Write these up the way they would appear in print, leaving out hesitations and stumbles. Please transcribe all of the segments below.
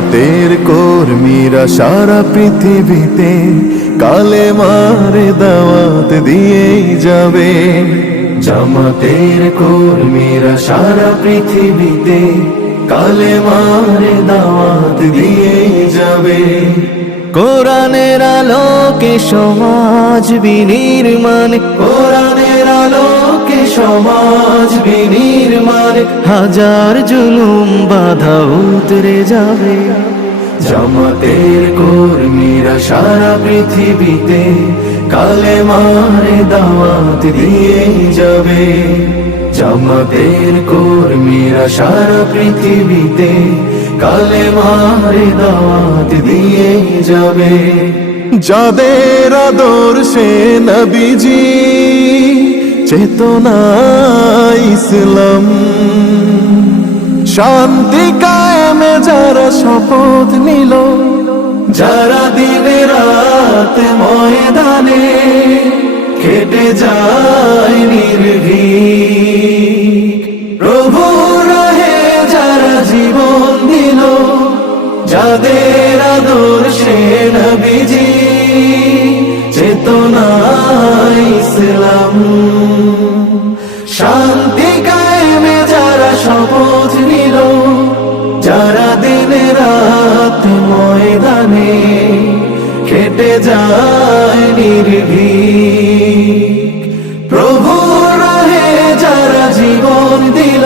জামাতের কর্মীরা সারা পৃথিবীতে কালেমার দাওয়াত দিয়েই যাবে। জামাতের কর্মীরা সারা পৃথিবীতে কালেমার দাওয়াত দিয়েই যাবে। কোরআনের আলোকে সমাজ বিনির্মাণ, কোরআনের আলোকে সমাজ বিনির্মাণ, হাজার জুলুম বাধা উতরে যাবে। জামাতের কর্মীরা সারা পৃথিবীতে কালেমার দাওয়াত দিয়েই যাবে। জামাতের কর্মীরা সারা পৃথিবীতে কালেমার দাওয়াত দিয়েই যাবে। যাদের আদর্শে নবীজি চেতনা ইসলাম, শান্তি কায়েমে যারা শপথ নিল, যারা দিনে রাত ময়দানে খেটে যায় নির্ভীক, প্রভু রাহে যারা জীবন দিল, যাদের আদর্শে নবীজি চেতনা ইসলাম, শান্তি কায়েমে যারা শপথ নিল, যারা দিনে রাত ময়দানে খেটে যায় নির্ভীক, প্রভু রাহে যারা জীবন দিল,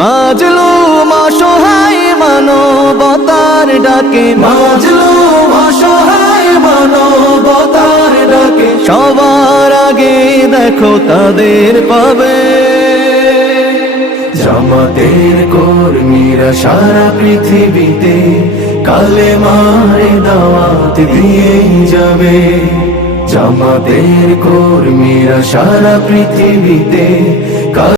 মাজলুম অসহায় মানবতার ডাকে, মাজলুম অসহায় মানবতার ডাকে, সবার আগে দেখো তাদের পাবে। জামাতের কর্মীরা সারা পৃথিবীতে কালেমার দাওয়াত দিয়েই যাবে। জামাতের কর্মীরা সারা পৃথিবীতে